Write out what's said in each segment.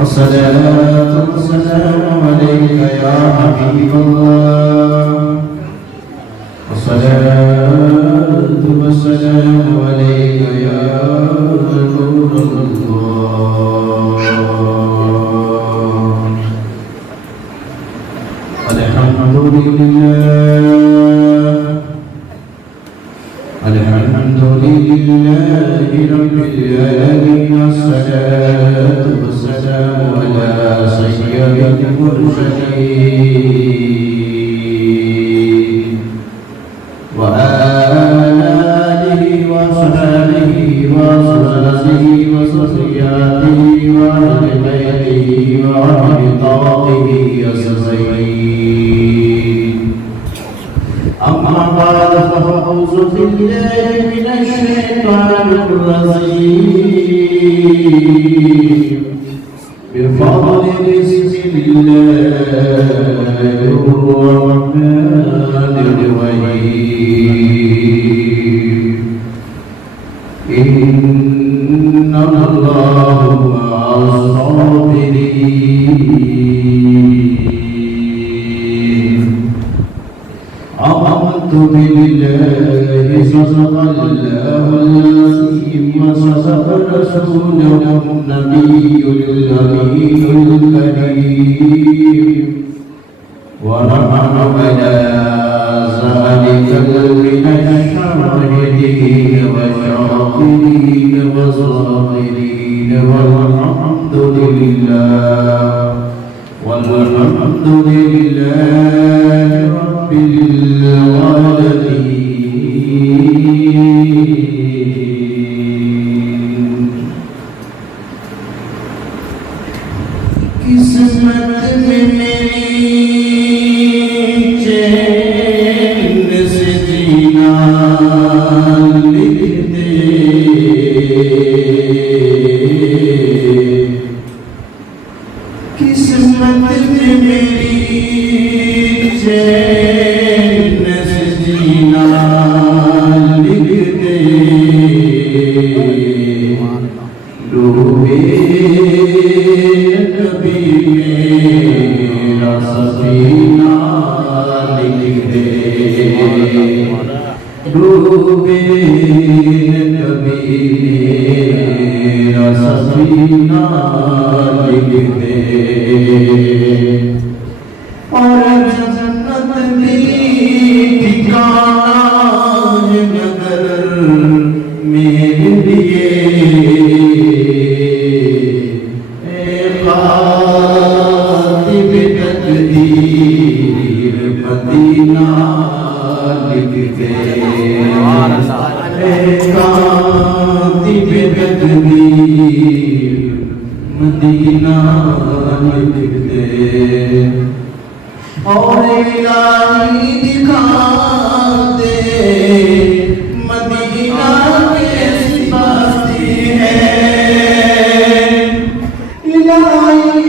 الصلاة والسلام عليك يا حبيب الله الصلاة والسلام عليك يا رسول الله الحمد لله رب العالمين الصلاة والسلام على سيد المرسلين وآله وصحبه وصحبه وصحبه وأهل بيته وأهل طاعته أجمعين أما بعد فأعوذ بالله من الشيطان الرجيم بفضل بسم الله الرحمن الرحيم إن الله مع الصابرين آمنت بالله صدق الله العظيم وصدق رسوله النبي الأمين الكريم ونحن على ذلك من الشاهدين والشاكرين والصابرين والحمد لله رب العالمين قسمت میں میری چین سے جینا لکھ دے قسمت میں میری چین سے جینا لکھ دے ڈوبے کبھی میرا سفینہ لکھ دے ڈوبے کبھی میرا سفینہ لکھ دے اور جنت دی ٹھکانہ نگر میرے لیے کاتب تقدیر مدینہ لکھ دے کاتب تقدیر مدینہ لکھ دے اور الہی دکھا دے مدینہ کیسی بستی ہے الہی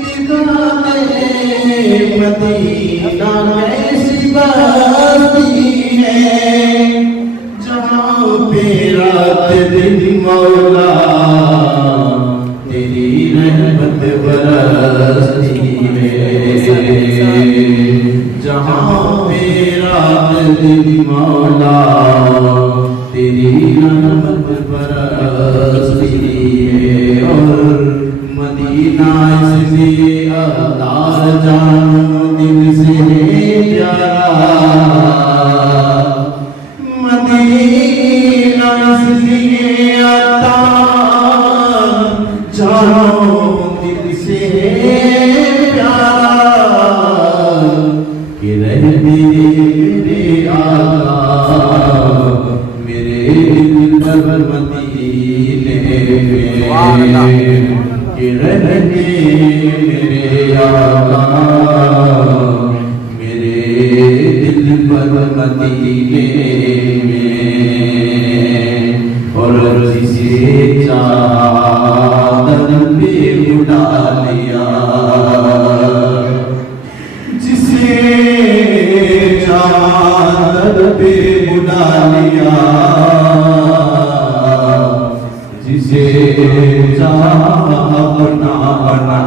دکھا دے مدینہ کیسی بستی ہے جہاں پہ رات دن مولا تیری رحمت برستی ہے جہاں پہ رات دن مولا تیری رحمت برستی ہے اور مدینہ اس لیے اللہ جانو دل سے پیارا مدینہ اس لیے اللہ جانو دل سے پیارا کہ رہتے میرے آقا میرے دل پر مدینے میں کہ رہتے میرے آقا میرے دل پر مدینے میں اور جسے چادر پہ اٹھا لیا جسے چادر پہ اٹھا لیا جسے چاہا اپنا بنا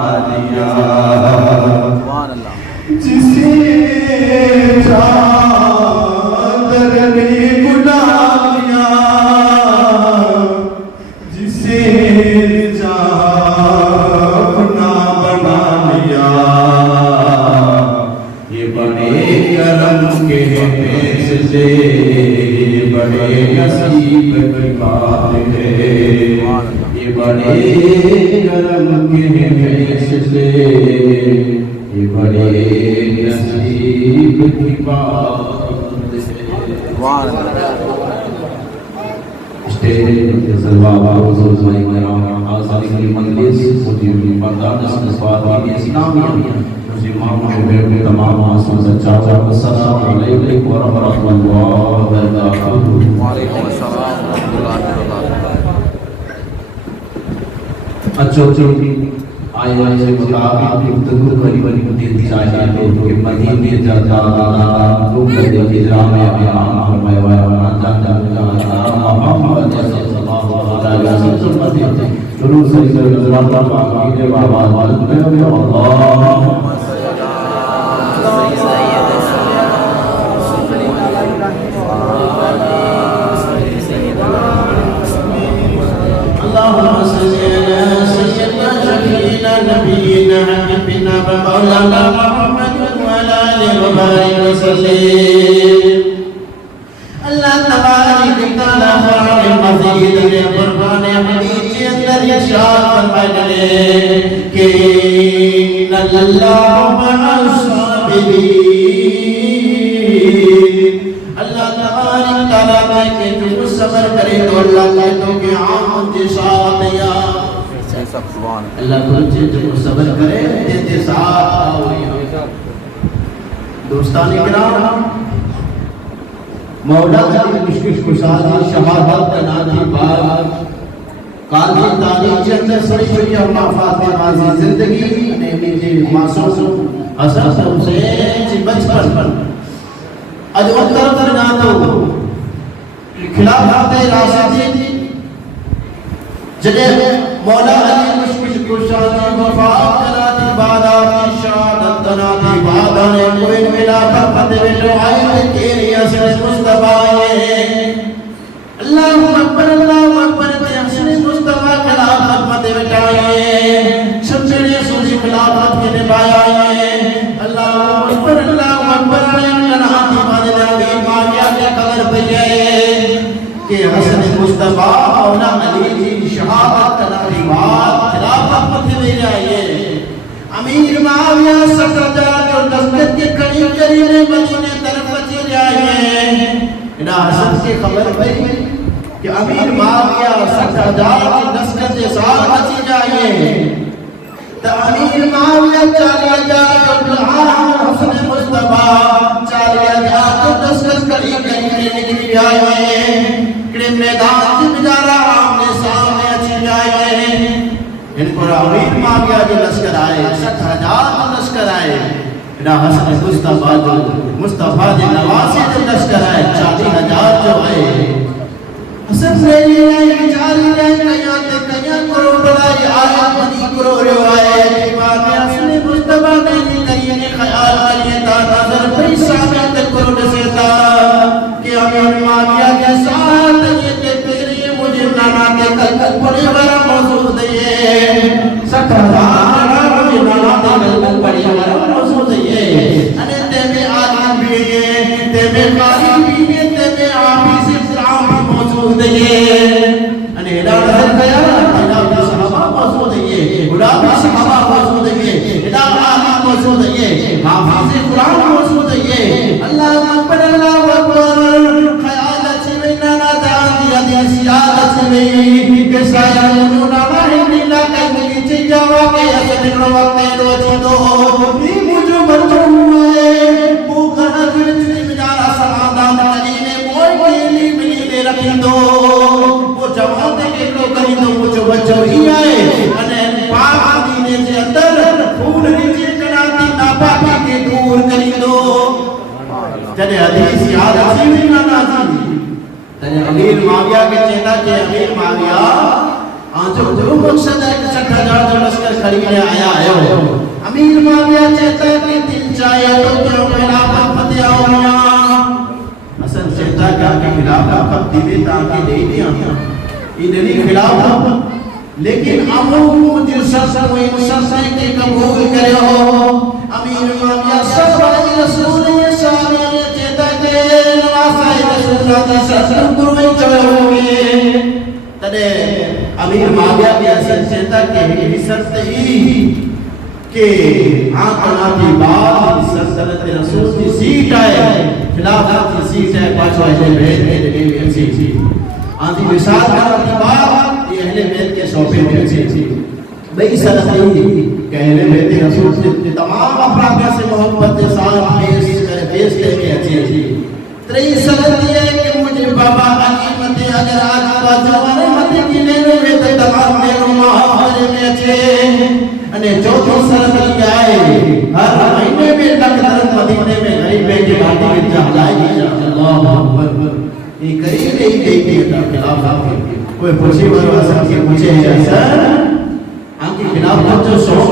بڑے کرم کے فیصلے، یہ بڑے نصیب کی بات ہے۔ اسٹیج سلوا حضور صلی اللہ علیہ وسلم کی مجلس سوتیوی برداشت نسوات اسلامیہ مسلمان کے تمام معصوم سچا السلام علیکم ورحمۃ اللہ وبرکاتہ۔ وعلیکم السلام ورحمۃ اللہ وبرکاتہ۔ اچھا آئے سے مطابق گفتگو کری بری دل چاہیے کہ مدینے جاتا لوگ کے اجرام میں بیان فرمایا ہوا ہے محمد صلی اللہ علیہ وسلم درود سے نظران کا باقی ہے بابا نبينا حبيبنا مولانا محمد وعلى آله وبارك وسلم۔ اللہ تبارک تعالی فرمان مزید نے قربان حدیث کے اندر ارشاد فرمائے کہ ان اللہ مع الصابرین۔ اللہ تبارک تعالی کہ جو صبر کرے تو اللہ کہتے کہ عام کے ساتھ یا اللہ تجھے جو صبر کرے تیرے ساتھ دوستان کرام مولا کی مشکل کشادی شہادت کا نادی بار قاضی تاریخ کے اندر سڑی چھوٹی احمافات میں ماضی زندگی نیمی کے معصوم حسن حسین سے بچپن اج اتر کرنا تو خلافات راشدین جنہیں مولا علی مشکل کشادی وفات کناتی بادا کی شہادت کناتی بادا نے کوئی ملا فرمت ویلو آئی تیری حسن مصطفیٰ اللہ اکبر تے حسن مصطفیٰ خلافت مت بٹائے سچڑے سوچی خلافت کے نبایا اللہ اکبر کناتی بادا نے مایا کے قدر پہے کہ حسن مصطفیٰ مولا علی کی شہادت کناتی بات خلافت مت دے جائے امیر معاویہ سکرجا جو دستت کے قریب قریب مدینے طرف بچے جائے انہا حسن کی خبر بھئی کہ امیر معاویہ سکرجا کی دستت کے ساتھ بچے جائے تو امیر معاویہ چالیا جا جو حسن مصطفیٰ چالیا جا جو دستت قریب قریب نکلی آئے کریم میدان سے بجارہ آمنے سامنے اچھی جائے ان کو امیر معاویہ جو لشکر آئے 60,000 لشکر آئے انہا حسن مصطفیٰ جو مصطفیٰ جو نواسی جو لشکر آئے 40,000 جو آئے حسن میری آئے بچاری رہے کیا کرو بڑائی آیا منی کرو رو آئے دیوان حسن مصطفیٰ نہیں کریے خیال آئیے تا نظر بھئی سامت کرو نسیتا کہ امیر معاویہ کے ساتھ یہ پیری مجھے نانا کے کل پڑے برا موجود ہے 60,000 مجھے نانا کے کل پڑے برا موجود ہے انہیں تیمے آدم بھی ہیں تیمے قاری بھی ہیں تیمے آبی سے فرعام موجود ہے انہیں ادارہ کیا ادارہ صحابہ موجود ہے ادارہ صحابہ موجود ہے ادارہ آدم موجود ہے حافظ قرآن موجود ہے اللہ اکبر خیالت میں نانا دان دیا سیادت میں کہ سایانون آمائی نیلا کئی چیجاوا کے حسن روکتے روچی دو بھی مجھو مرچوں ہوئے بوکر حضرت مجارہ سمادان مدینے موئی کیلی ملینے رکھی دو وہ جوان دے کے لوگ کری دو مجھو بچوں ہی آئے انہیں پاک مدینے سے اندر پھول نیچے کناتی ناپاکی کے دور کری دو جنہیں حدیث یاد عظیمی نانا عظیمی تنہیں امیر معاویہ کے چیتا کہ امیر معاویہ آنچو جو مقصد ہے کہ 60,000 جو لشکر خریدنے آیا ہے امیر معاویہ چیتا کہ دل چاہے تو کیوں خلافت مت آؤ حسن چیتا کیا کہ خلافت دیوے تاکہ دے دیا ادھنی خلافت لیکن امور جو سرس ہوئی سرسائی کے قبول کرے ہو امیر معاویہ سرسائی رسول یہ سامنے چیتا کہ نواسائی رسول اللہ سرسل گروہ چوئے ہوئے تنے امیر معاویہ کی کہ ہی سرتی کہ آنکھناتی بعد سلطنت رسول کی سیٹ آئے خلافت کی سیٹ ہے پاچو اہل بیت کے لئے اچھی تھی آنکھی مثال کرتی بعد یہ اہل بیت کے شعبے میں اچھی تھی بئی سلطنت تھی کہ اہل بیت رسول کی تمام افراد سے محبت کے ساتھ پیش کر کے اچھی تھی تری سلطنت یہ کہ مجھے بابا علیمت اگر آج باجوان مت کی لینے میں تمام میرے محافظ میں اچھے અને ચોથો સરબત આય હર મહિને મે લખદર મદીને મે ગરીબે કે ગાડી વિચ હલાઈ અલ્લાહુ અકબર એ કરી નહીં દેતી હતા ખિલાફ કોઈ પૂછી વાળો અસર કે પૂછે અસર આંકી ખિલાફ જો શોખ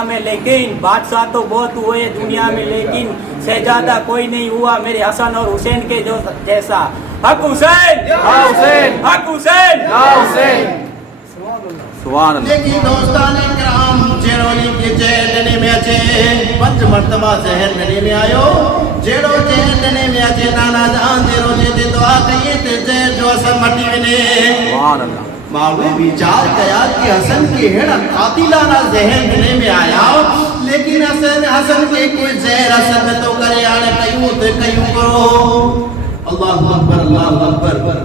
دنیا میں, لیکن بادشاہ تو بہت ہوئے دنیا میں, لیکن شہزادہ کوئی نہیں ہوا میرے حسن اور حسین کے جو جیسا. حق حسین, حق حسین, سبحان اللہ. لیکن دوستان کرام جیڑولی کے جیڑنے میں اچھے 5 مرتبہ زہر ننے میں آئیو, جیڑو جیڑنے میں اچھے نانا جان جیڑو جیڑے دعا کہیے تے جیڑ جو اثر مٹی ونے. سبحان اللہ. ماوے بیچار کیا کہ حسن کے ہڑا قاتلانہ زہر ننے میں آیا, لیکن حسن کے کوئی زہر اثر میں تو کرے آنے کیوں تے کیوں کرو. اللہ اکبر, اللہ اکبر.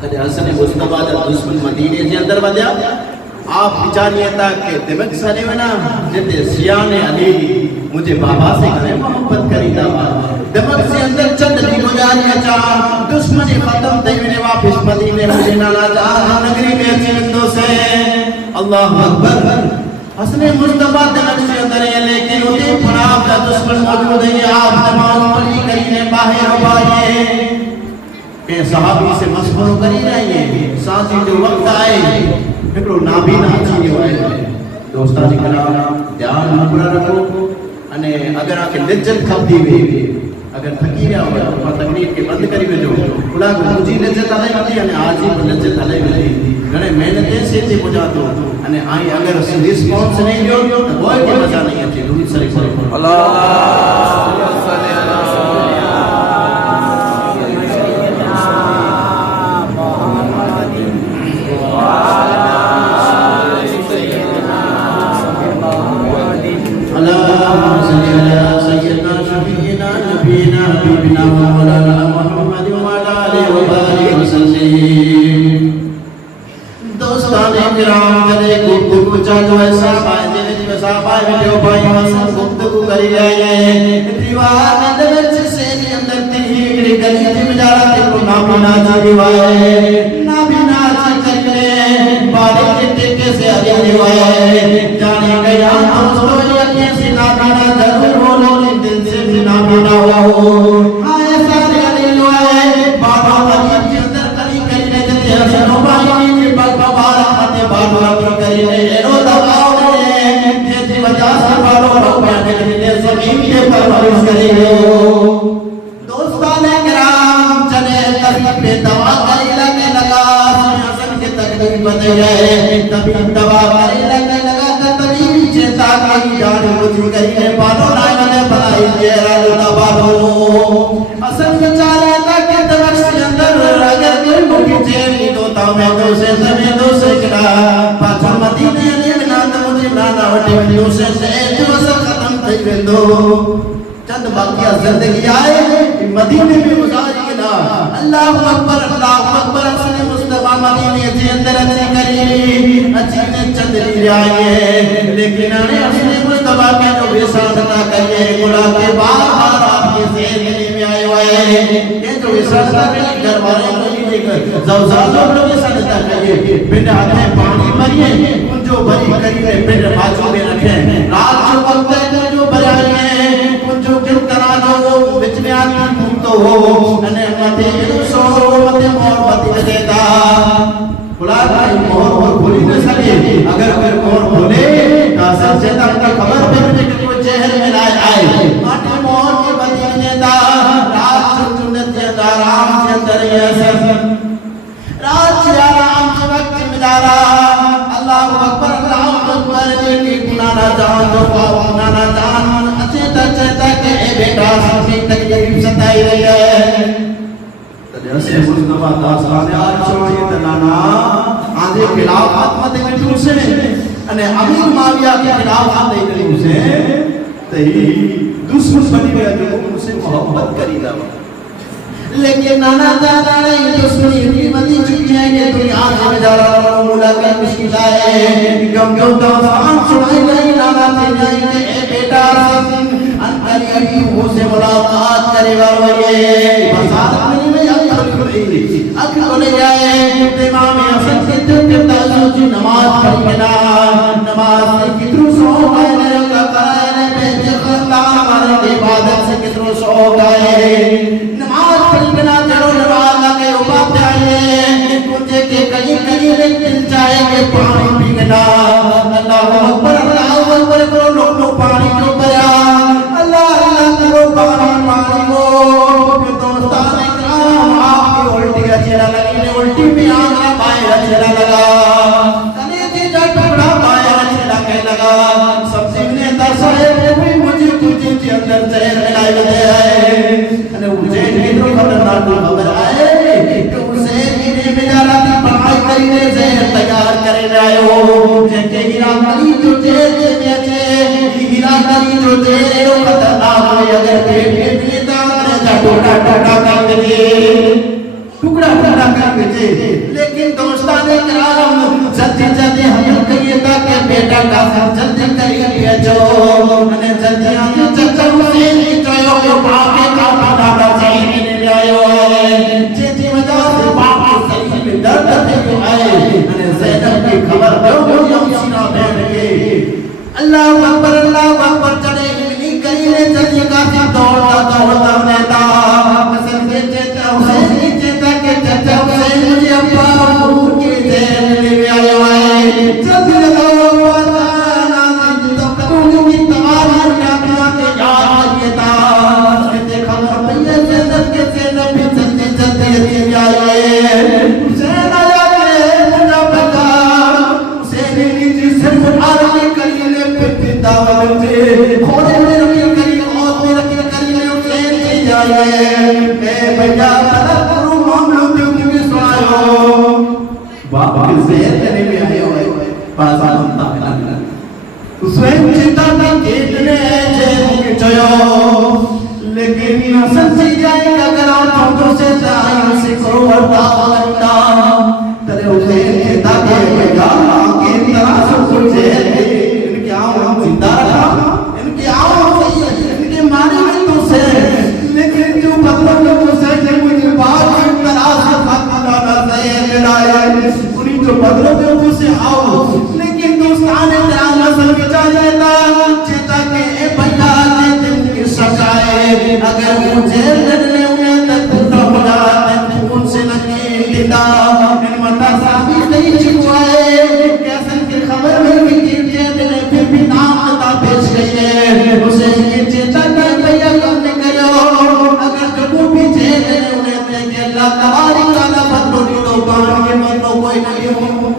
کدے حسن مصطفیٰ جب دشمن مدینے سے اندر بدیا, آپ بچانیے تھا کہ دمک سنے ونا جتے سیان علی مجھے بابا سے گھنے محبت کری دا. دمک سے اندر چند بھی گزاریا چاہ دشمنی ختم تھی میں واپس مدینے مجھے نالا جہاں نگری میں اچھی بندوں سے. اللہ اکبر. حسن مصطفیٰ دمک سے اندر ہے, لیکن انہیں پڑا اپنا دشمن موجود ہے. آپ نماز پڑھی کرینے باہر ہو بائیے کہ صحابی سے مصفر کری رہیے. ساتھی جو وقت آئے پھر نابینا چیزیں ہوئے. دوستانی کرام دھیان پورا رکھو, અને اگر آکے لجت کھپتی ہوئی, اگر تھکی رہا ہوگا تو تکلیف کے بند کری ویجو. بلا کو مجھے لجت علیہ ملی અને آج ہی لجت علیہ ملی گھنے محنتیں سے تھی پہنچا تو અને آئی اگر رسپانس نہیں جو تو بوئے کے مزہ نہیں اچھی. دونی سری سری اللہ دوستان کرام جلے گفتگو چاہتو ایسا بائے جلے جو صاحب آئے ویڈیو بھائی حسن گفتگو کری رہے دیوار میں دلچ سے اندر تیری گلی جی مجارہ تیرو نابینا جی روائے, نابینا جی چکرے بارے کے ٹکے سے آگے روائے. جانے گیا دوستو یہ کیسی نابینا ضرور بولو جن دل سے بھی نابینا ہو. آئے سارے علی روائے بابا علی کے اندر کری کری رہتے حسن و بھائی جی بابا ماتے بابا علی کری رہے رو دباؤ رہے جیسی وجہ سے بابا رو بیانے لگے زمین کے پرورش کری رہے. دوستان کرام چلے طبیب پہ دوا کری لگے لگا, حسن کے تکلیف بدے گئے, طبیب دوا کری لگے لگا, طبیب چیتا کری جانے مجھے کری ہے بانو نائے منے بنائی جیرہ لنا بانو. حسن بچارے تک دمک سے اندر اگر کوئی مجھے جیری دوتا میں دو سے زمین دو سے کرا پاچھا مدینے علی بنات مجھے لانا وٹی ویڈیو سے جو اثر ختم تھی بندو. چند باقیہ زندگی آئے مدینے میں گزاری نا. اللہ اکبر, اللہ اکبر. حسن مصطفیٰ مدینے سے اندر اچھی کری اچھی نے چند لی آئیے, لیکن آنے حسن مصطفیٰ کے جو بھی ساتھتا کریے گلا کے بار بار آپ کے زندگی میں آئے ہوئے یہ جو بھی ساتھتا کریے گھر والے مجھے دیکھ زوزازوں لوگ ساتھتا کریے پھر ہاتھیں پانی بھریے ان جو بھری کریے پھر بازو میں رکھیں. رات جو وقت ہے جو بھرائیے جو کن کرا جو وچ میں آتی تو ہو انے متے سو متے مور متے دیتا. بلا بھائی مور بھولی نہ سکے, اگر پھر مور بھولے کاسر سے تک خبر پہ مجھے کہ وہ چہر میں لائے آئے ماٹی مور کی بدی دیتا. رات سنت سے آرام سے اندر یہ اثر رات سے آرام سے وقت مدارا. اللہ اکبر, اللہ اکبر. لیکن نانا جان جو پاؤ نانا جان چہتا کہ اے بیٹا سبھی تکلیف ستائی رہی ہے. جیسے مصطفیٰ داستان آج چھوڑی تنانا آدھے خلاف آتمت کریو سے انہیں امیر معاویہ کے خلاف آدھے کریو سے تہی دشمن بنی گیا جو ان سے محبت کری دا. لیکن نانا جانا نہیں دشمنی اتنی بنی چکی ہے کہ دنیا میں جا رہا مولا کا مشکل آئے کم داستان چھوڑی نہیں. نانا تھی نہیں کہ اے بیٹا انتری ابھی سے ملاقات کرے والوئے بسارت میں اکھ کھلے جائے امام حسن کے دل کے تعلق نماز پڑھی بنا نماز کترو سو آئے میرے کا کرائے بیٹے خطار ہمارے عبادت سے کترو سو گئے نماز پڑھی بنا جڑو نماز لگے اوپاتے آئے کچھے کے کئی کئی لیکن چاہے کہ پانی پی گنا. اللہ اکبر, اللہ اکبر کرو لوگ اندر زہر ملائی دے آئے انہیں حسین کی تو خبر آئے کہ حسین کی نے بیچارہ دی پڑھائی کرینے زہر تیار کرنے آئے ہو جیسے ہیرا کلی جو جیل سے بیچے ہیرا کلی جو جیل ہو خطرناک ہوئے اگر پیٹ لیتا انہیں ٹوٹا ٹوٹا کر دیئے ٹکڑا ٹکڑا کر کے لیکن دوستان کرام جلدی جلدی ہم کہیے تاکہ بیٹا کا جلدی کریے جو انہیں جلدی آنے چچا حسین کی چوئیوں کو باپ کے کھانا صحیح میں آئے ہوئے جیسی وجہ سے باپ کے صحیح میں درد تھے جو آئے انہیں زینب کی خبر دو یا سینہ بیٹھ کے اللہ اکبر چڑھے نہیں کریے جلدی کا دوڑتا رہتا مثل کے چیتا حسین کی چیتا کہ چچا حسین مجھے ابا امور کے دین لے آئے ہوئے جلدی لگاؤ پتانا تو قدوم کی تمام کافیاں کے یاد آئیتا کہتے خبر پہلے زینب کے زینب بھی جلدی آئے ہوئے حسین آیا کہ مجھا بتا حسین نیجی سے مٹھارنے کریے پھر دعوت سے کھوڑے میں رکھے کریے اور میں رکھے کریے حسین کی جائے اے بھیا طلب کروں معاملوں دیوں کی سنائیو باپ کے زہر کرنے میں آئے ہوئے بازا بنتا ملا حسین چیتا تھا کیٹنے جیروں کی چویو لیکن یہ سنسی جائے گا اگر آپ چھوٹوں سے جائیں سے کرو ورطا ترے حسین چیتا کہ بھیا آنکہ طرح سب کچھ زہر ان کے آؤں زندہ رکھا ان کے آؤں ان کے معنی میں تو سے لیکن جو بدلوں میں تو سے جب مجھے بات ایک طرح سے فتنہ زہر لائے انہیں جو بدلوں میں تو سے آؤ لیکن دوستان کرام اصل کے چاہیے تھا چیتا کہ اے بھیا نے دن کی سجائے اگر مجھے لڑنے انہیں تک پھوٹا ہو جاتے ان سے نکیل دیتا ان مردہ صاحبی نہیں چھوائے کیسن کی خبر میں بھی کیجئے دنے پھر بھی نام عطا پیش گئی ہے حسین کی چیتا کہ بھیا کم نے کرو اگر جبو بھی جھے دنے انہیں دے کہ اللہ تباری تعالیٰ بدلو نیلو پانا کے بدلو کوئی نہیں ہوں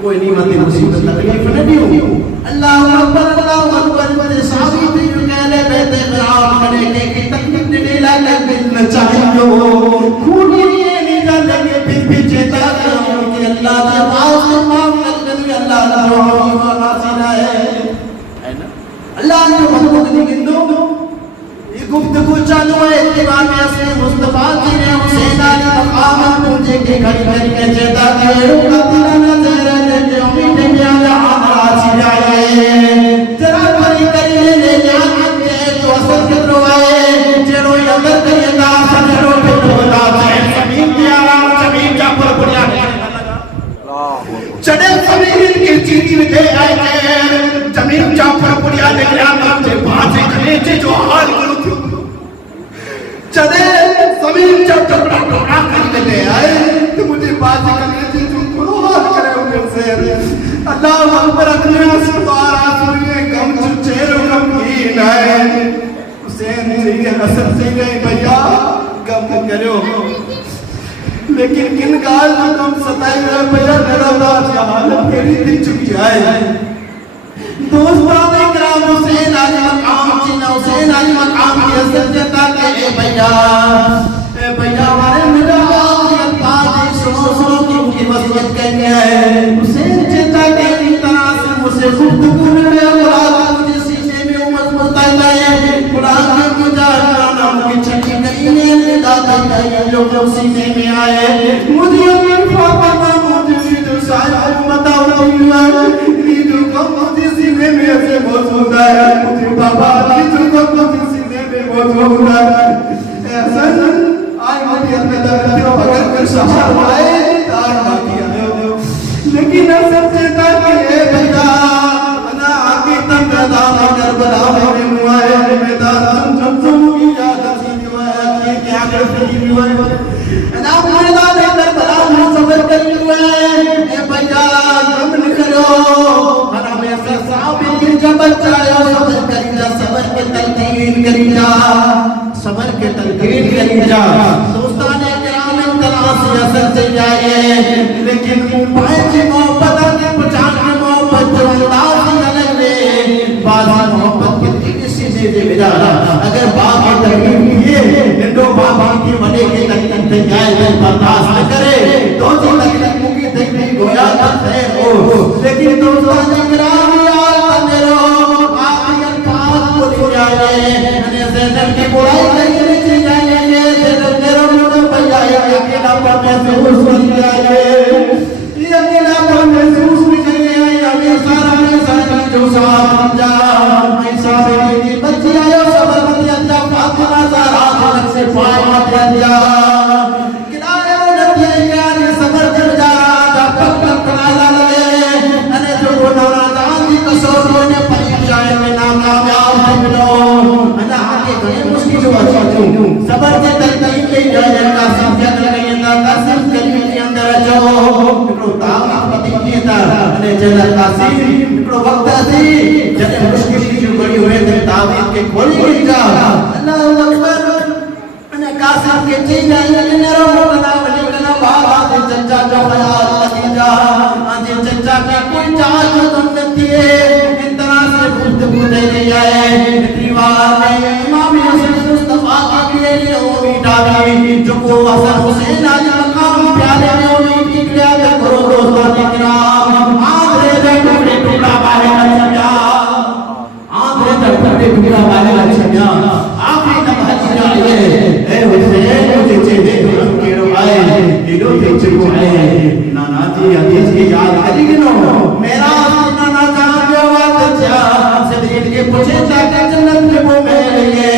کوئی نہیں مطلب مصیبت تکلیف نہیں ہوں اللہ اکبر مجھے صحابی تھی جو کہلے بیتے قرآن کرے کہ تکلیف نہیں لگے دل چاہیو کھونی نہیں جانے پھر بھی چیتا کہ اللہ نے واسطے معاف کر دیا اللہ روحی واسطہ ہے اللہ نے محمد کی گندو یہ گفتگو چالو ہے اتباع میں اصلی مصطفیٰ کی نے حسین علی مقام پوچھے کہ کھڑی کھڑی کے چیتا کہ قتلنا زہرہ جے امید کیا جہاں راسی جائے ذرا کھڑی کریے لے جان کے جو اصل کے روائے جنو اندر کریے دا سجرو پہ ڈھولا زمین کیا زمین جا پر بڑیا چڑے زمین کی چیزی میں دے آئے گئے زمین جا پر بڑیا نکلیا مجھے بازے کھلیچے جو حال کرو تھی چڑے زمین جا ٹکڑا ٹکڑا کر کے دے آئے تو مجھے بازے کھلیچے جو کرو حال کرے ہوئے سے اللہ اکبر اکنے اسکبار آسوریے کم جو چہروں غمگین آئے حسین چاہیے حسن سے گئے بھیا کم کرو لیکن کن گال میں کم ستائی رہے بھیا میرا دار یا حالت میری دی چکی آئے دوستان اکرام حسین علی مقام چینا حسین علی مقام کی حسن جتا کہ اے بھیا ہمارے ملا آخیت پاتی سنو کی وصیت کہنے آئے حسین جتا کہ ان طرح سے مجھے گفتگو میں قرآن مجھے سینے میں امت مستعد آئے قرآن میں مجاہدانا مجھے چھٹی کرینے میں دادا کہنے جو سینے میں آئے مجھے امین فاطمہ مجھے جو سائے امت آوری ہے جو کم مجھے سینے میں ایسے موجود ہے مجھے بابا جو کم مجھے سینے میں موجود ہے احسن آئی مجھے اپنے درد ہو اگر پھر شہر آئے تار باقی آئے لیکن اصل چیتا کہ اے بھیا انا آگی تک دادا کربلا میں موائے میدان جمزم کی یاد رسی ہوئے کیا کرتی ہوئے انا میدان کربلا میں صبر کری ہوئے اے بھیا غم نہ کرو انا میں سے صحابی کی جبل چاہو صبر کری جا صبر کے تلقین کری جا صبر کے تلقین کری جا دوستان کرام انتظار سے اثر سے جائے لیکن پائے کی محبت آنے پچان کی محبت جو انداز ہی الگ لے بعض محبت کتنی کسی سے دے بجانا اگر میرے دوستان کرام یاد میرو آخری الفاظ بولی جائے زینب کی برائی نہیں کی جائے زینب میرو موڑ بجائے اکیلا پر محسوس بن جائے یہ اکیلا پر محسوس بھی جائے ابھی سارا جو ساتھ جا ایسا بیٹی بچی آئے صبر بطی انجا فاطمہ سارا خلق سے فائمہ دیا کنارے نبی ایمان صبر جب جا رہا پک پک کرالا لگے انہیں جو گناہ جان کی قصوریوں نے پریشائے میں ناکامیاب بنو انہیں آگے گئے مشکل جو اچھا صبر کے ترکیب لے جائے کا سمجھت لگئی اندر قاسم کلمی کے اندر جو اکڑو تاغیق پتی کیے تھا انہیں جلد قاسم اکڑو وقت تھی جنہیں مشکل جو بڑی ہوئے تھے تاغیق کے کھولی گئی جا اللہ اکبر انہیں قاسم کے چیز جائیں لیکن رو کنا ولی کنا بابا دے چچا جو خیال لگی جا آنجے چچا کا کوئی چاہ جو تم نتی ہے ان طرح سے گفتگو دے دی جائے اتنیوار میں امام حسن مصطفیٰ کی لیے امید آگئی جو کو حسن حسین آج مقام پیالے میں امید کی لیا کہ کرو دوستان اکرام آدھرے جائے ٹکڑے ٹکڑا باہے لچھیا آدھرے جائے ٹکڑے ٹکڑا باہے لچھیا آخری تب حجی جائے اے حسین مجھے چہدے ہم کیڑو آئے دلو تے چکو آئے نانا جی حدیث کی یاد کری گنو میرا نانا جان جو آت جا صدیق کے پوچھے چاہتے جنت میں وہ میں لئے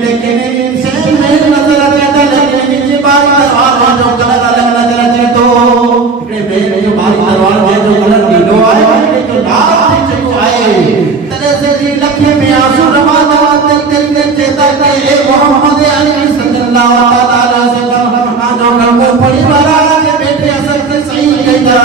لیکن ان سے میں نظر آتا لیکن نیچے باری دروار جو کلر الگ نظر آتے تو میرے جو باری دروار میں جو کلر نیلو آئے جو ڈار سے چکو آئے تلے سے جی لکھے میں آسو روا دوا دل کرنے چیتا کہ اے محمد علی صلی اللہ علیہ وسلم آجو کرمو پڑی بارا کے بیٹے اثر کے صحیح کہتا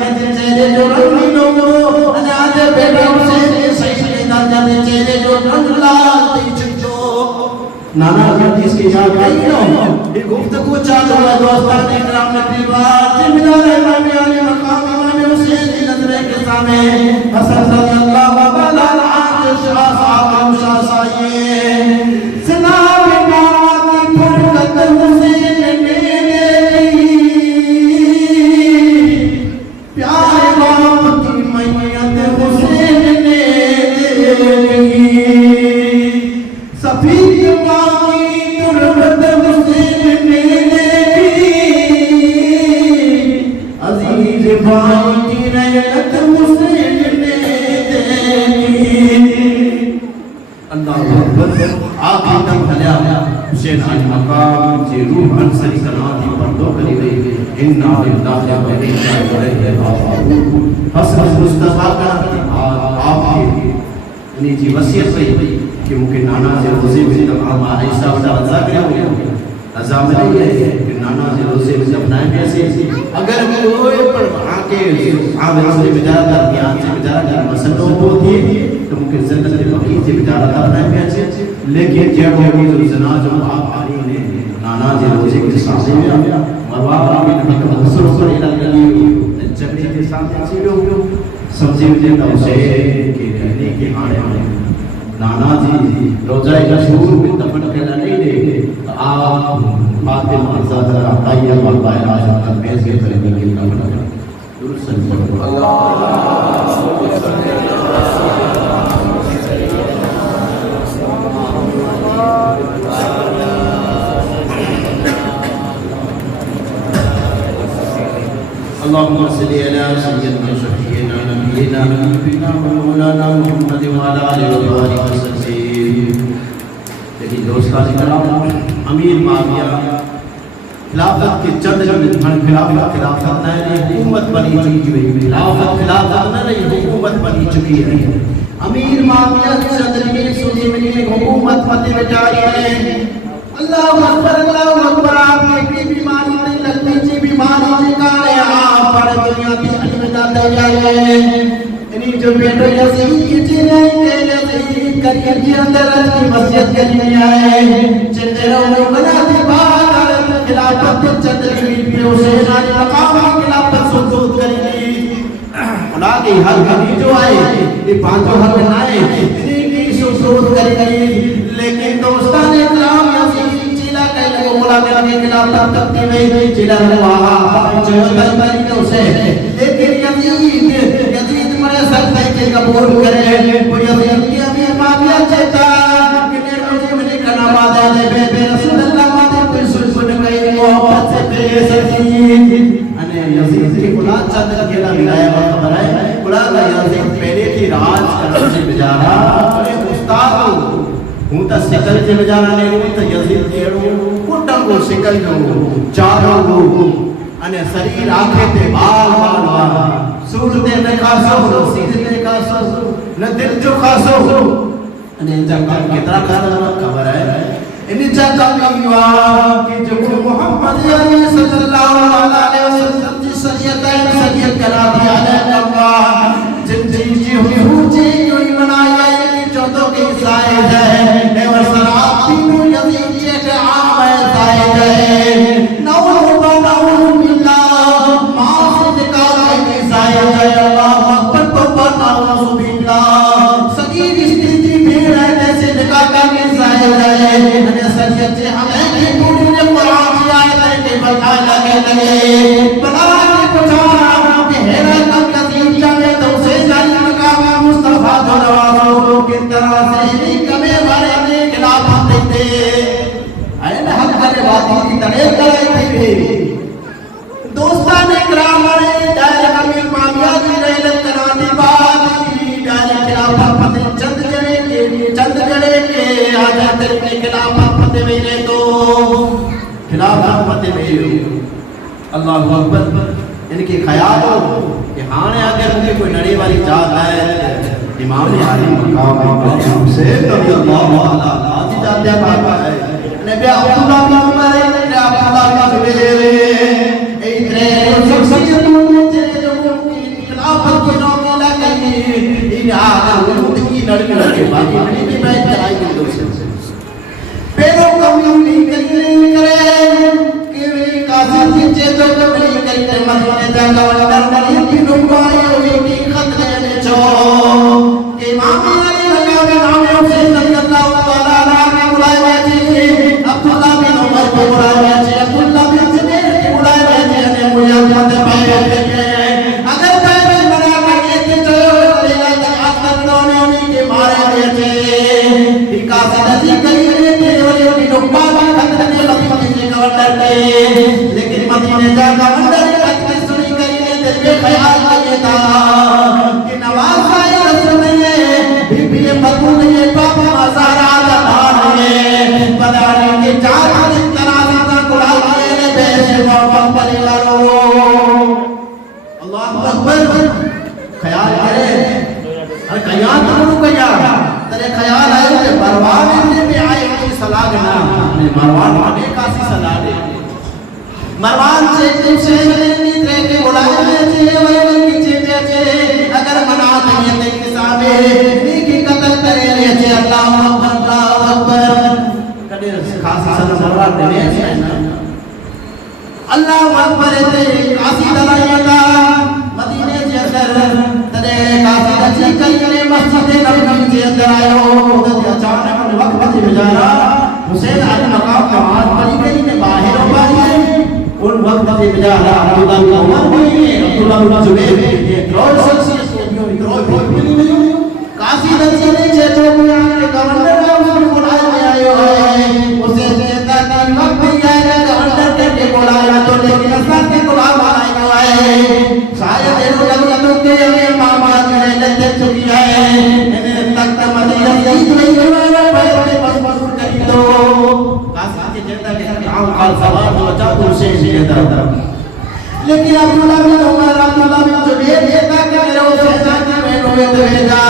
جن چہرے جو رنگی لوگو انجاز بیٹے حسین صحیح کہتا جن چہرے جو رنگ لاتی چھو نانا جس کی یاد آئی نو ایک گفتگو چاہتا ہے دوستان اکرام نتیبار جمدار امام علی مقام امام حسین کی نظرے کے سامنے حسن رضی اللہ وبالا عنہ شاہ صاحب شاہ سائیے سناب ناراتی پھڑکت حسین میرے پیارے باپ کی میت حسین میرے سفید باقی تربت حسین میرے عزیز بھائی کی نیت حسین میرے اللہ اکبر آقا دم حلیا حسین آج مقام جی روح انسری کناتی پردو کری گئی انہا للہ و انہا الیہ راجعون حسن مصطفیٰ کا آپ کی جی وصیت رہی کہ ممکن نانا سے روزے میں تمام عائشہ وڈا رضا کیا ہویا رضا ملی ہے کہ نانا سے روزے میں اپنائیں کیسے اگر کوئی پر وہاں کے عامل سے بجارہ در بیان سے بجارہ در مسلوں کو تھی تو ممکن زندت بقی سے بجارہ در اپنائیں کیسے لیکن جب ہوگی زنا جو آپ آئی نے نانا سے روزے کے ساتھ میں مرواب آمی نبی کا حسر پر الگلی جبری کے ساتھ سیلو سمجھے دیتا اسے کہ رہنے کے آنے نانا جی روزہ مشہور میں دفن کرنا نہیں دے آپ فاطمہ زہرا آئیہ بابا راجہ کا میز کے طریقے کے دفن کرنا درست صلی اللہ اللهم صل على سيدنا شفيعنا نبينا حبيبنا مولانا محمد وعلى آله وصحبه وسلم لیکن دوستان کرام امیر معاویہ خلافت کے چند خلافت نہ حکومت بنی چکی ہے خلافت نہ حکومت بنی چکی ہے امیر معاویہ صدر سنی میں حکومت مت بٹائی ہے اللہ اکبر آپ کی بیماری نہیں لگتی جی بیماری نکالے آپ بڑے دنیا کی الوداع دے جائے انہی جو بیٹو یزید کی چیزیں کہ یزید کریم کی اندر کی مسجد کے لیے آئے چندروں میں بنا دی بات خلافت چندری بھی حسین علی مقام خلافت سقوط کری خدا کی ہر کبھی جو آئے یہ پانچوں حق نائے انہی کی سقوط کری لیکن دوستان اکرام یزید چیلا کہنے کو ملا کے خلافت تکتی میں چیلا رہا چوہدہ بری کو سے لیکن یزید کے قبول کرے وہ یزید کی امیر معاویہ چاہتا کہ میرے مجھے کنا بادہ دے بے رسول اللہ مادر کوئی سلسل گئی محبت سے پہ سکتی انہیں یزید کی اولاد چاہتا کہ اللہ ملایا با خبر ہے اولاد یزید پہلے کی راج کرنے سے بجارا انہیں استاد ہوں تا سکل سے بجارا نہیں ہوں تا یزید کیڑوں کٹا کو سکل جو چاروں کو انہیں سریر آنکھیں تے بال بال صورتیں نہ خاصو سیدھے خاصو نہ دل جو خاصو انہیں جا کام کتنا خبر ہے انہیں جا کام یوا کہ جو محمد علی صلی اللہ علیہ وسلم جی سریعت ہے سریعت کرا دیا علیہ اللہ جن جی ہوئی جو ایمان آیا کہ چودوں کی زائد ہے اور سراب تینوں یزید چیٹ عام ہے زائد ہے نعوذ باللہ معاصد کا کی زائد ہے اللہ اکبر کو نعوذ باللہ سگیر استیجی بھیڑ ہے جیسے نکاح کا کی زائد ہے انہیں سریعت سے ہمیں کی پوری نے قرآن کی آیت ہے کہ بلائے لگے بلائے کچھا کہ ہیرہ کم یزید جانے تو اسے جائے مقام مصطفیٰ جو نوازوں کی طرح سے ہی کمیں بارے میں خلافت دیتے این حق کرے باتی کی طرح کرائی تھی دوستان اکرام آئے دائر امیر معاویہ کی رحلت کرانی بات کی دائر خلافت پتہ چند جڑے کے آجا تیرے خلافت پتہ میرے تو خلافت پتہ میرے اللہ اکبر ان کی خیال ہو کہ ہاں اگر مجھے کوئی نڑی والی جات ہے امام علی مقام حسین رضی اللہ عنہ آجی جاتے ہیں ہے نبی عبداللہ بن عمر نبی عبداللہ بن زبیر ایترے شخصیتوں میں جو خلافت کی نومی لگئی ان آگا ولود کی نڑی لگے باقی نڑی بھی بیت کرائی دی دوسرے پیرو کمیونی کرے کہ قاسم کی چیزوں کو بلی کرتے مدینے جاگا وندر بلی کی نمائی ہوئی کی خطرے میں چھو کہ امام علی لگا میں نام حسین رضی اللہ تعالیٰ عنہ کی بلائے بیٹھی عبداللہ بن عمر کو بلائے بیٹھی عبداللہ بن زبیر کی بلائے بیٹھی انہیں مجھے مدد پائے بیٹھے اگر پہلے بنا کرنے کی جو لیلہ تک آخر نونی کے مارے بیٹھے قاسم نزی کئی بیٹھے ولیوں کی نمائی خطرے مدینے کا وندر کے لیکن مدینے جاگا وندر کی سنی کئی نے دل میں خیال آئے تھا کہ نواز آئے رسول نہیں ہے بی بی بدو نہیں ہے پاپا مزارہ دبار ہے بدانے کے چار حدیث تنازیزہ کڑا کیے نے بیش محبت پلی لارو اللہ اکبر خیال کرے قیان تمہوں کیا ترے خیال آئے کہ مروان ابن بھی آئے کی صلاح گنا مروان آنے کاسی صلاح دے مروان سے حسین نے ترے کے بلائے میں چھے ولی کی چھے چھے اگر منا نہیں ہے نصابے نیکی قتل کرے لے چھے اللہ اکبر کدے خاص صلاح مروان دینے چھے اللہ اکبر تے کاسی دلائیے گا مدینے کے اندر ترے کاسی دچی کئی مسجد نبی کے اندر آئے ہو اچانک وقت بجارا حسین علی مقام نماز پڑھی گئی نے باہر ہو پائی ان وقت بجارا عبداللہ بن عمر ہوئی عبداللہ بن زبیر ہوئی کروڑ شخصیت ہوئی کروڑ ہوئی کاسی دچی نے چھو بیان کے گورنر کا اس کو بلائے میں آئے ہوئے اسے چیتا کہ وقت بھی آئے گا گورنر کے بلائے تو لیکن اثر کے بلائے آئے شاید ایرو لگتوں کے ہمیں ماما جنہیں لیتے چکی ہے انہیں تک مدینہ سید نہیں ہوئے پیسے بس مضور کری دو قاسم کے جیتا کہ آؤں قال سواب وچا تو اسے جیتا لیکن عبداللہ بن عمر عبداللہ بن زبیر جیتا کہ میرے اسے جاتی میں نوے دویجا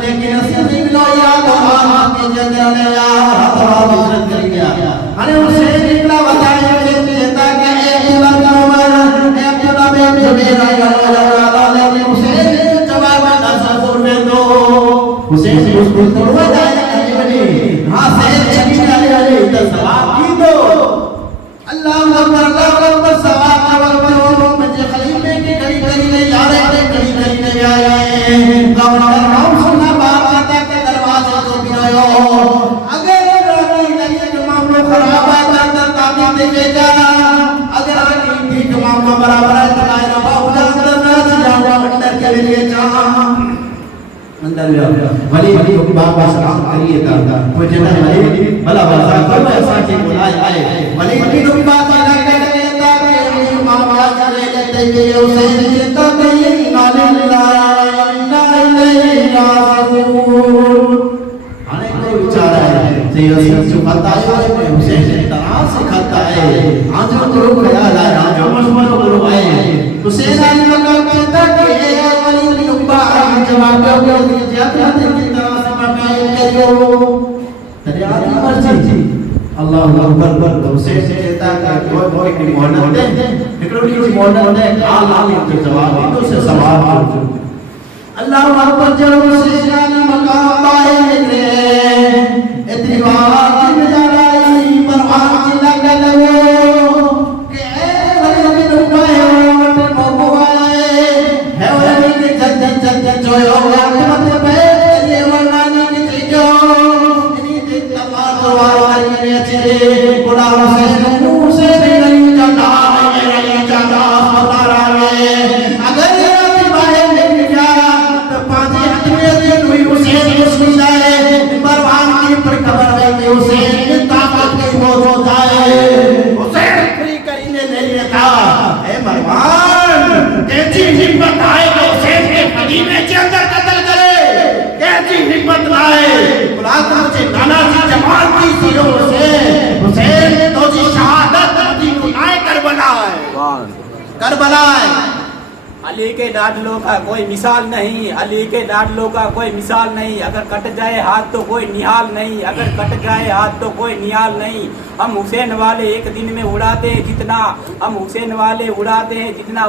لیکن اسی بن یاد آہا کے جیتا نے آہا سواب حضرت کر گیا انہیں اسے نکلا بتائے جیتا کہ اے بن عمر اے عبداللہ بن زبیر حسین سے اس کو توڑا جائے نہیں ہاں سید چکی علی ثواب کی دو اللہ اکبر ثواب اکبر مجھے خلیفے کے کڑی لے جا رہے تھے کڑی لے آئے گورنر نام سننا بات آتا کہ دروازے کو بھی ولید بن بابا سلام کریے تا وہ جنہ ولید بلا بازا کو ایسا کہ بلائے آئے ولید بن بابا کہتے تا کہ ماما چلے لیتے ہوئے حسین جتا کہ انا للہ انا الیہ راجعون آنے کو بیچارہ ہے سید جو کھاتا ہے میں حسین سے طرح سے کھاتا ہے آج وہ تو خیال آیا جو مشمل کرو آئے حسین علی مقام کہتا کہ اے ولید بن بابا جواب دو کہ جاتے کی طرح سے میں کریو تریاد مرضی اللہ اکبر حسین سے کہتا کہ کوئی کی محنت دے ایکڑو کی محنت دے آل کے جواب تو سے سوال اللہ اکبر جو حسین علی مقام آئے نکلے اتنی بات میں جا رہی پروان کی لگا لگو کہ اے ولید بن بابا موقع آئے ہے ولید کے جد جد جو ہوگا مت پہ یہ ورنانی کی جو اتنی دل تمام دوار میں چلے بڑا حسین منہ سے نہیں جاتا نہیں جاتا بتا رہا ہے اگر یہ باہر نہیں گیا تو پانی ہاتھ میں دے کوئی حسین مسلم جائے پروان کی پر خبر ہے کہ حسین کی طاقت کی موجود ہے حسین فری کرنے نہیں تھا اے مروان کیسی ہمت آئے کہ حسین کے مدینے کے اندر قتل کرے کیسی ہمت آئے بلاتا مجھے نانا جی جمال کی سیروں سے حسین تو جی شہادت مدینہ کربلا ہے کربلا ہے علی کے لاڈلوں کا کوئی مثال نہیں علی کے لاڈلوں کا کوئی مثال نہیں اگر کٹ جائے ہاتھ تو کوئی نہال نہیں اگر کٹ جائے ہاتھ تو کوئی نہال نہیں ہم حسین والے ایک دن میں اڑاتے ہیں جتنا ہم حسین والے اڑاتے ہیں جتنا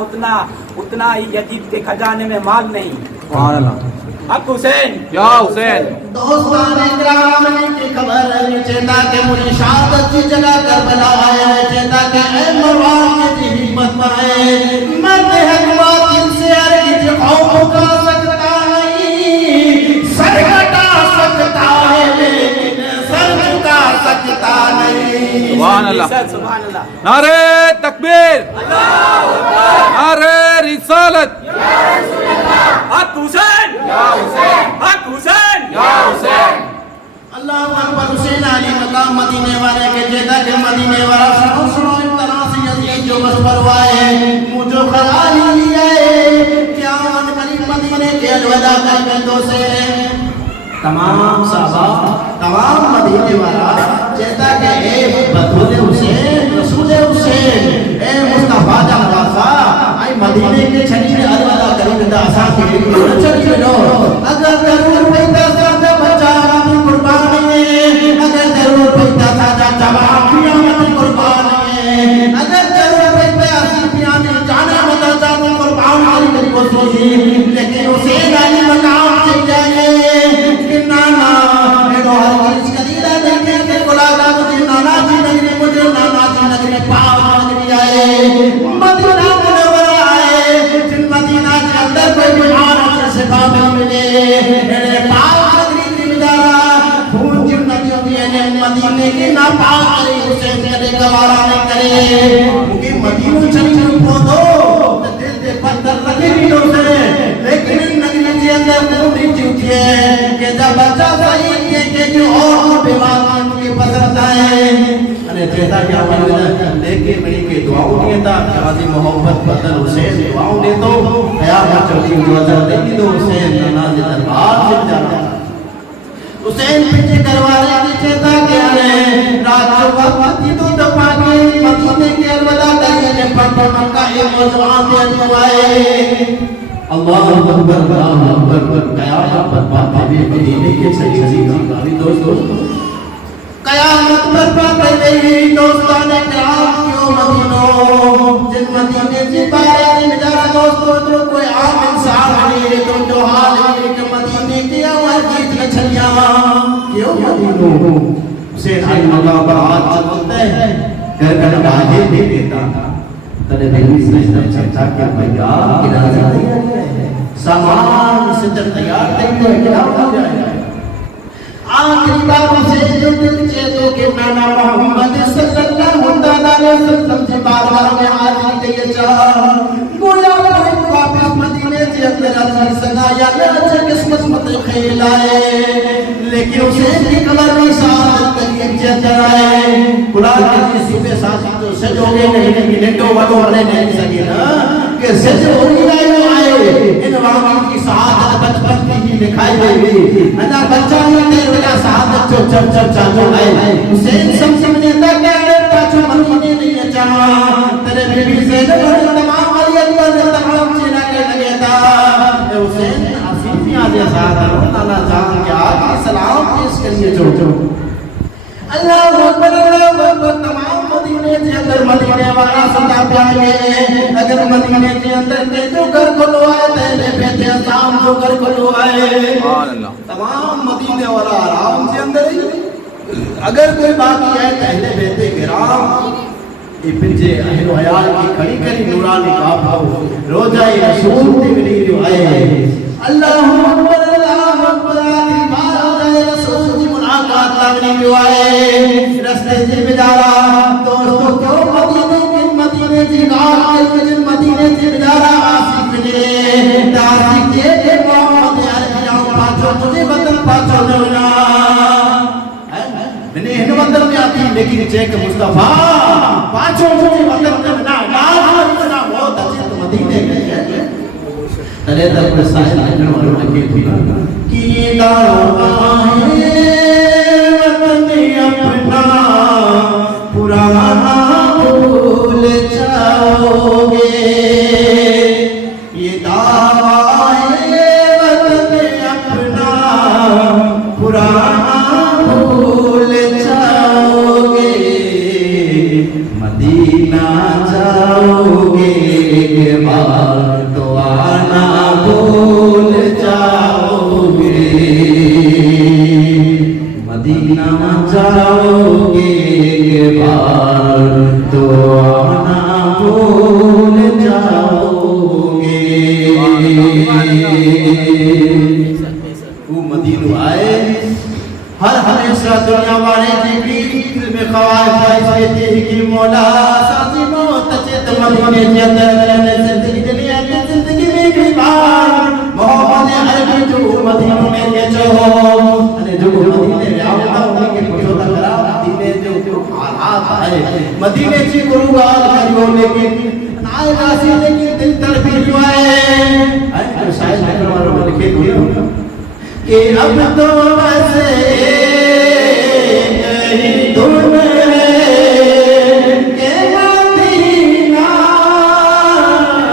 اتنا ہی یزید کے خزانے میں مال نہیں سبحان اللہ حق حسین یا حسین دوستان اکرام کی خبر ہے چیتا کہ مجھے شہادت کی جگہ کربلا ہے چیتا کہ اے مروان کی ہمت پائے مرد حق باطل سے ارگز خوف کا سکتا نہیں سر کٹا سکتا ہے لیکن سر جھکا سکتا نہیں سبحان اللہ سبحان اللہ نعرہ تکبیر نعرہ رسالت حق حسین حق حسین اللہ اکبر حسین علی مقام مدینے والے کے جیتا کہ مدینے والا سنو ایک طرح سے یزید جو بس پروائے مجھو خیالی ہے کیا من قریب مدینے کے الوداع کر بندوں سے تمام صحابہ تمام مدینے والا جیتا کہ اے بدول حسین رسول حسین اے مصطفیٰ جانواسا آئی مدینے کے چھنی میں الوداع کری بندہ آسان کے لیے چھنی میں نو اگر ضرور پیدا ساتھ بچا اپنی قربانی میں اگر ضرور پیدا ساتھ جواب اپنی قربانی میں اگر ضرور پیدا پیانے جانا مدر جانا قربان علی کو سوزی لیکن حسین علی مقام سے جائے کہ نانا اے دو ہر کس قدیرہ دیکھنے کے قلعہ مجھے نانا جی نگری مجھے نانا جی نگری پاک نگری آئے مدینہ منورہ آئے جن مدینہ کے اندر کوئی بیمار اچھے سے کامل ملے میرے پاک نگری کی مدارہ خون جن نبیوں کی انہیں مدینے کی ناپاک کرے حسین کرے گوارا نہیں کرے کیونکہ مدینہ چلی کو دو دل دے پتھر لگے بھی سے لیکن ان نگری کے اندر پوری چوتی ہے کہ جب بچہ صحیح ہے کہ جو اور بیمار ان کی پسند آئے انہیں چہتا کیا بنا لے کے میری کے دعاؤں دیتا کہ غازی محبت بدل حسین دعاؤں دے تو قیامت چلی نظر دیکھی تو حسین نماز دربار سے جانا حسین پیچھے دروازے کی چہتا کیا ہے رات جو وقت تھی تو دپا کے مدینے کے الوداع کرنے پر مکہ ایک نوجوان دے دعائے اللہ اکبر قیامت پر پاتے ہوئے مدینے کے صحیح دوستو قیامت پر پاتے ہوئے دوستان کرام کیوں مدینوں جن مدینے سے پائے دن جارا دوستو تو کوئی عام انسان نہیں تم جو حال ہے کہ مدینے کی آواز جیت نہ چھلیا کیوں مدینوں حسین علی مقام پر ہاتھ چلتے ہیں کر باہر دے دیتا تنے دلی سجدہ چچا کیا بھیا کنا جائے سامان سے جب تیار دیکھتے ہیں کیا ہو جائے آخری باب سے جو دل چیتوں کے نانا محمد صلی اللہ علیہ وسلم سے بار بار میں حاضری دے چاہا گویا واپس مدینے سے اندر چیز سگا یا اچھے قسمت مت خیل آئے لیکن حسین کی قبر میں سعادت قریب چندر آئے قرآن کی صبح ساتھ تو سجوگے نہیں نٹو وڈو ہنے نہیں سکے نا کہ سجوگی آئے ان واقعی کی سعادت بچپن کی ہی لکھائی گئی انا بچہ ہی تیر وجہ سعادت جو چپ چپ چاہو آئے حسین سمجھنے تک پاچو مدینے نہیں چاہا تیرے بیوی سے جبر تمام علی اکبر تمام چینا کے لگے تھا حسین عظیم آدھے ساتھ اللہ جان کے آگے سلام پیش کریے جو اللہ اکبر تمام مدینے کے اندر مدینے والا صدا پیائے اگر مدینے کے اندر تے جو گھر کھلو آئے تیرے بیٹے اسلام جو گھر کھلو آئے تمام مدینے والا آرام کے اندر اگر کوئی باقی ہے پہلے بیٹے گرام یہ پنجے اہل و حیال کی کھڑی کری نورانی کعبہ روجہ رسول دی ملی روائے اللہ اکبر آدھی بار روجہ رسول دی ملاقات لاغنی روائے رستے جی بجارا دوستو کیوں مدینے جی گار آئی جن مدینے جی بجارا آسف نے تاریخ جے محمد علیہ پاچو تجھے وطن پاچو دونا ہن وطن میں آتی لیکن چیک مصطفیٰ پانچوں مجھے وطن میں بنا اتنا بہت اچھے تو مدینے گئے ہیں تلے تک میں سائل آئین والوں لکھے دھونا کی دعائیں وطن اپنا پرانا بھول جاؤ گے یہ دعائیں وطن اپنا پرانا مدینہ جاؤ گے کہ بار تو آنا بھول جاؤ گے مدینہ جاؤ گے کہ بار تو آنا بھول جاؤ گے وہ مدینہ آئے ہر ہمیشہ دنیا والے جگری دل میں خواہش ہے تیری کی مولا ساتھی موت چیت مدینے کے اندر رہنے زندگی دنیا کی زندگی میں بھی بار محمد عربی جو مدینہ میں یہ جو جو مدینے میں آتا ہوں کہ پوچھو تا کرا مدینے جو حالات ہے مدینے کی گروگار کریو لیکن نائے راسی لیکن دل تڑپی جوائے شاید میں کرو لکھے دیا کہ اب تو ویسے کہیں دن ہے کہ مدینہ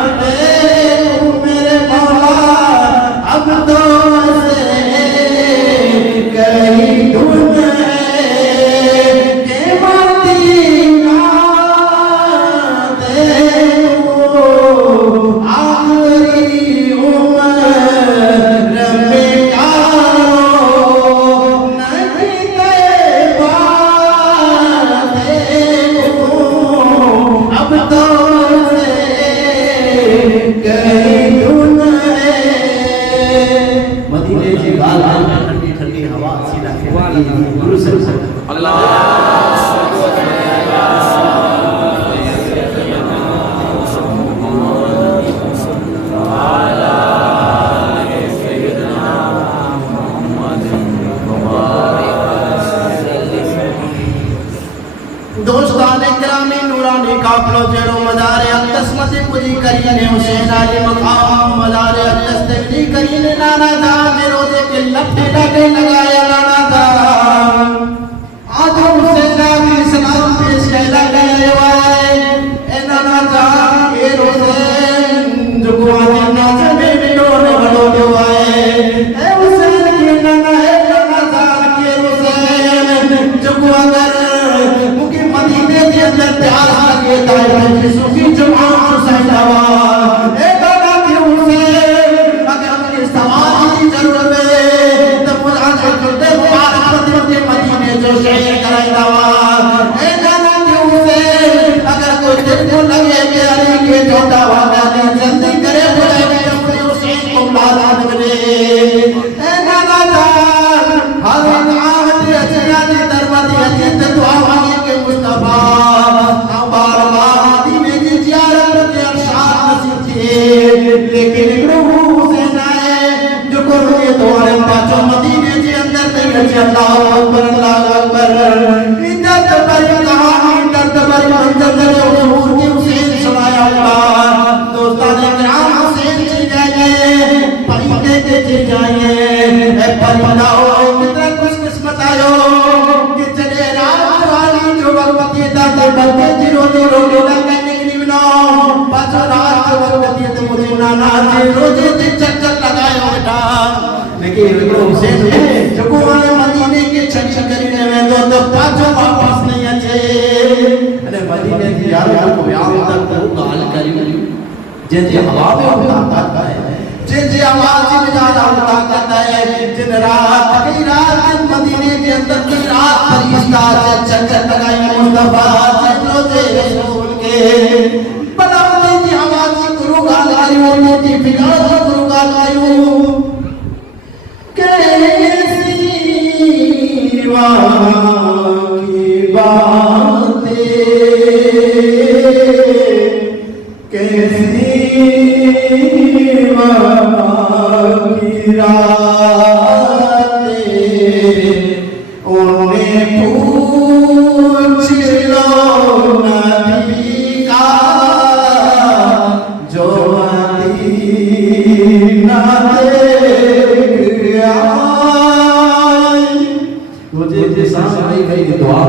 دیکھو میرے مولا اب تو ویسے کہیں دن ہے کہ مدینہ دیکھو آخری عمر دوستان اکرامی نورانی کافلو جیرو مدار اقدس مزی پوری کرینے حسین علی مقام مدار اقدس تبدی کرینے نانا دا میرو دے کے لپٹے لگے لگایا نانا دا آدھا حسین علی سلام پیش کہلا گئے وائے اے نانا دا میرو حسین جو گوانے ناظر میں ملونے بڑھو دے وائے اے حسین کی نانا اے نانا دا کی حسین جو گوانے مدینے کے اندر پیار آگے دائرہ کی صوفی جمعہ حسین آوار اے بابا کی حسین اگر اپنی سوال کی ضرورت ہے تب قرآن کرتے مبارک مدینے جو شہر کرائی آوار اے بابا کی حسین اگر کوئی دل کو لگے کہ علی کے جوٹا واقعہ جلدی کرے بھولے میں اپنے حسین کو مالا دے اے بابا جان حضرت آمد اچھیانی درمتی اچھیت دعا مانگے کے مصطفیٰ بار بار دینے کی زیارت کے ارشاد نصیب تھے لیکن روح حسین اکبر اللہ اکبر عزت بری کہانی درد بری منظر حضور کی حسین سنایا ہوگا دوستان اکرام حسین چل جائیے پریدے کے چل جائیے اے پریداؤ کتنا خوش قسمت آئے کہ چلے رات والی جو وقت یہ دادا بلکہ جیرو جیرو لولا کہنے کے لیے بناؤ پاچھو رات جو وقت یہ تو مجھے نانا جیرو جی چک چک لگائے ہو بیٹا لیکن حسین ہے جو کوئے مدینے کے چھک چھک کرنے میں تو پاچھو واپس نہیں اچھے مدینے کی یاروں کو بیان تک تو گال کری جن جی ہوا میں ہوتا کرتا ہے جن جی آواز میں جانا ہوتا کرتا ہے جن رات کی رات مدینے کے اندر کی رات فرشتہ سے چکر لگائی مصطفیٰ چکر رسول کے بڑا جی آواز کرو گال کریو جی فکر کرو گال کریو کیسی وہاں کی باتیں کیسی وہاں کی راتیں انہیں پوچھ لو نبی کا جو مدینہ دیکھ آئے مجھے جیسا آئی گئی دعا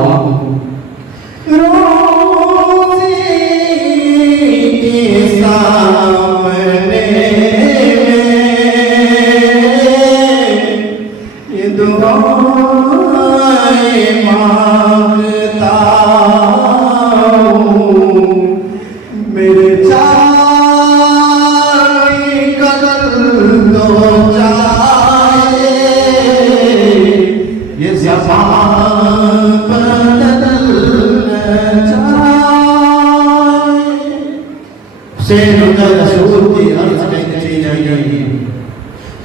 روزی کی سامنے یہ دعائیں مانگتا ہوں میرے چاہی قدر دو جائے یہ زبان بدل جائے حسین رسول کی عرض کہتی جائے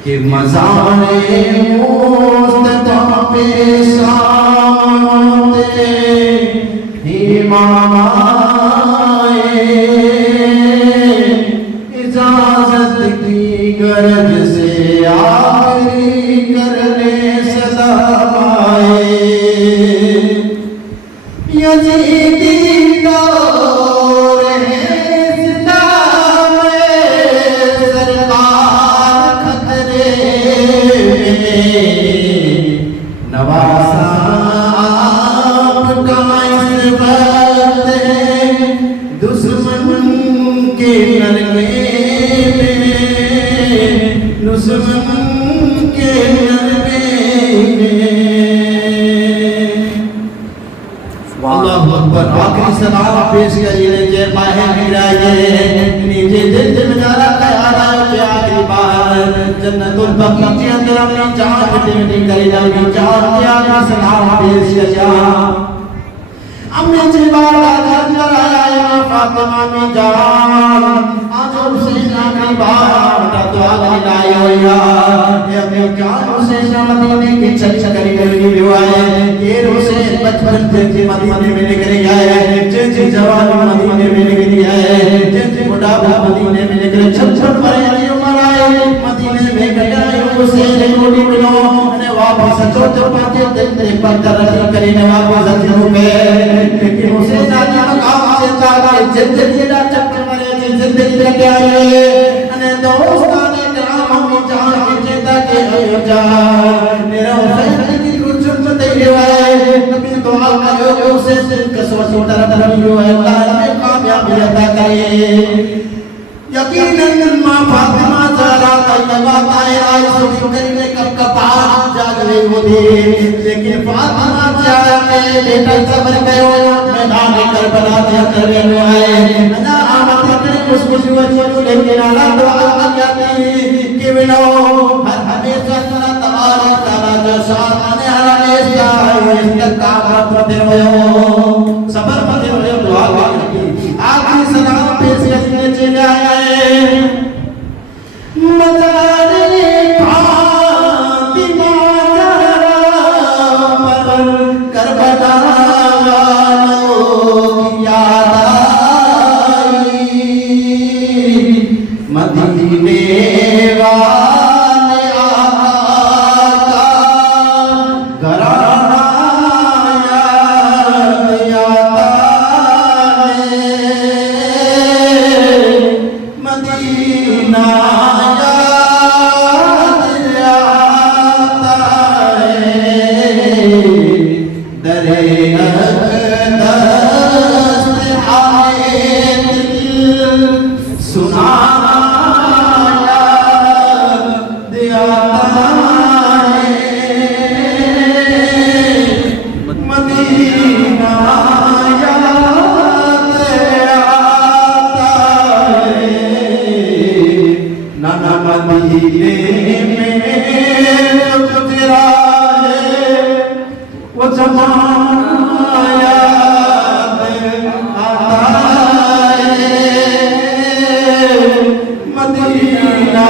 کہ مزارے مصطفیٰ پہ سامتے امام آئے اجازت کی گرج سے آخری کرنے سلام آئے یزیدی دور ہے اسلام سرکار خطرے میں نواسا آپ کا اس وقت ہے دشمن کے نرمے میں دشمن کے نرمے میں اللہ اکبر آخری سلام پیش کریے کہ ماہ میرائیے نیچے دل سے مجارہ خیال آئے کہ آخری بار جنت البقیع کے اندر اپنی جان مٹی مٹی کری جائے جان کے آخری سلام پیش کریے امی جبارہ جنر آیا فاطمہ میں جان آج حسین آخری بار دعا کری لائے ہویا یہ اپنے جان حسین مدینے کی چل چکری کرنی بیوائے یہ حسین بچپن سے مدینے میں نکلی آئے جن جوان مدینے میں نکلی آئے جن بڑھاپا مدینے میں نکلے چھپ چھپ پر علی عمر آئے مدینے میں گیا حسین روٹی ملو انہیں واپس چوچ پاتے دل پر درد کرنے واپس ہو گئے لیکن حسین آج مقام سے چاہتا زندگی دا چکر مرے زندگی لگے آئے انہیں دوستان کرام ہمیں جان کی چیتا کہ اے جان میرا حسین کی رجوع میں دے ہوئے نبی دعا کرو کہ حسین دل کا سوچ طرف رہی ہوئے اللہ ہمیں کامیابی عطا کرے یقیناً ماں فاطمہ زہرا طیبہ طاہرہ سنی کرنے کب کپار جاگ رہی ہوتی لیکن فاطمہ زہرا کے بیٹا صبر کرو میدان کربلا سے اندر رہے آئے انا آمد اپنے خوش وجہ لیکن اللہ دعا کرتی کہ بنو ہر ہمیشہ اللہ تبارک تعالیٰ جو ساتھ آنے ہمیشہ اس کا طاقت پتے ہوئے صبر پتے ہوئے دعا کرتی آخری سلام پیش کرنے چلے آئے مزارے فاطمہ زہرا پر کربلا والوں کی یاد آئی مدینے والے آقا کا گھرانہ مدینہ یاد آتا ہے نانا مدینے میں گزرا ہے وہ زمانہ یاد آتا ہے مدینہ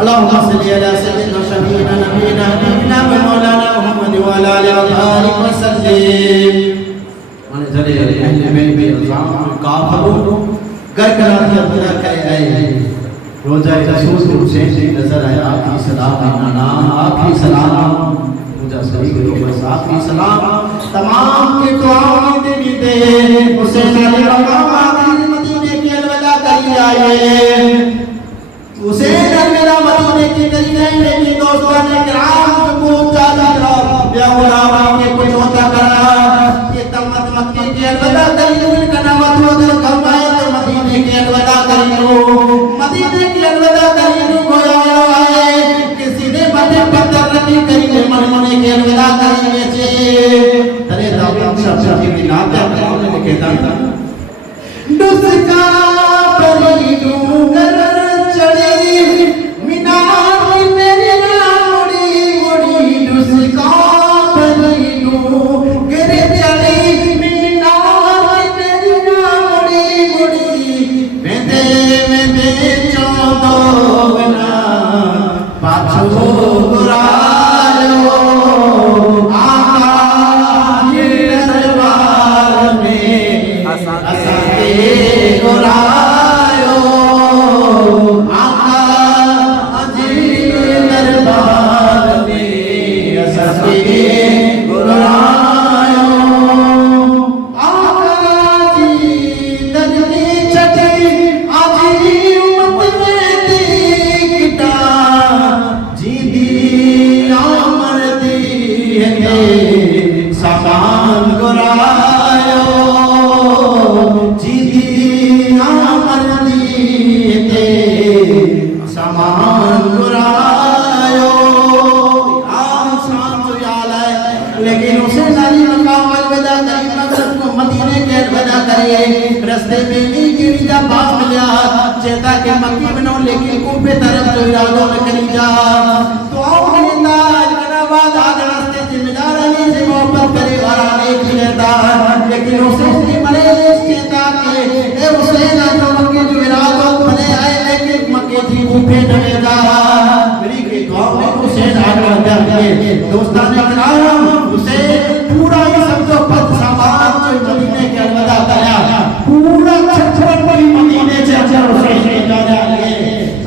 اللهم صل على سيدنا شفيعنا نبينا حبيبنا مولانا محمد وعلى اله وصحبه وسلم من جلے اہل بیت میں الزام کافروں گر کر ادا کرے آئے روزہ رسول حسین سے نظر آیا آپ کی سلام نام آپ کی سلام مجھے سبھی کے لوگ بس آپ کی سلام تمام کے دعاؤں دے دے حسین علیہ السلام مدینے کے الوداع کری آئے حسین میرا مدینے کی کرینے لیکن دوستان اکرام کو چاہتا تھا یا غلام کے کچھ ہوتا کرا یہ تمت مکہ کے الوداع کرینے ان کا نامت ہو دل کمائے تو مدینے کے الوداع کرینے مدینے کے الوداع کرینے کو آئے کسی نے بڑے پتر رکھی کرینے مدینے کے الوداع کرینے سے ترے دعوت شب کی ناتے اکرام نے کہتا تھا نسکا پری ڈونگر چڑی مینار میری ناڑی مڑی نسکا پری ڈونگر چڑی مینار میری ناڑی مڑی میں چودو بنا پاچھو گرایو آقا یہ دربار میں اساں گرایو آقا جی دربار میں اساں گرایو آقا جی دردی چٹی آجی امت میں دیکھتا جی دی آمر دی ہے سامان گرایو سامان گرایو آسان تو یاد ہے لیکن اسے ساری مقام الوداع کری مقصد کو مدینے کے الوداع کریے رستے میں نہیں گری جا باپ ملیا چیتا کہ مکی بنو لیکن کوپے طرف جو ارادوں میں کری جا تو آؤ لیتا آج بنا بعد آج رستے سے مجارانی سے محبت کرے غرانے کی لیتا لیکن اسے کی مرے اس چیتا کہ اے حسین آج مکی جو ارادوں بنے آئے لیکن مکی تھی کوپے نوے گا میری کی دعاوں میں حسین آج رہتا ہے دوستان اکرام حسین پورا یہ سب جو پت سامان جو مدینے کے الوداع کریا پورا چھچھر پری مدینے سے اچھر حسین نے جانا لگے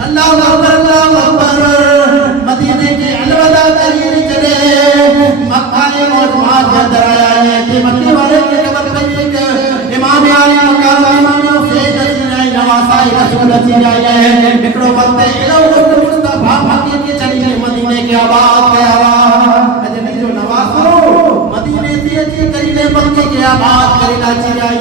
اللہ اکبر مدینے کے الوداع کریے چلے مکہ نے موجوہات کے اندر آیا ہے کہ مکہ والے کے قبر پر ایک امام علی مقام امام حسین رسول نواسائی رسول رسول آیا ہے بکڑو وقت الہ مصطفیٰ مکہ کے چلیے مدینے کے آباد کے آباد اجلی جو نواز کرو مدینے سے اچھی کرینے مکہ کے آباد کرینا چاہیے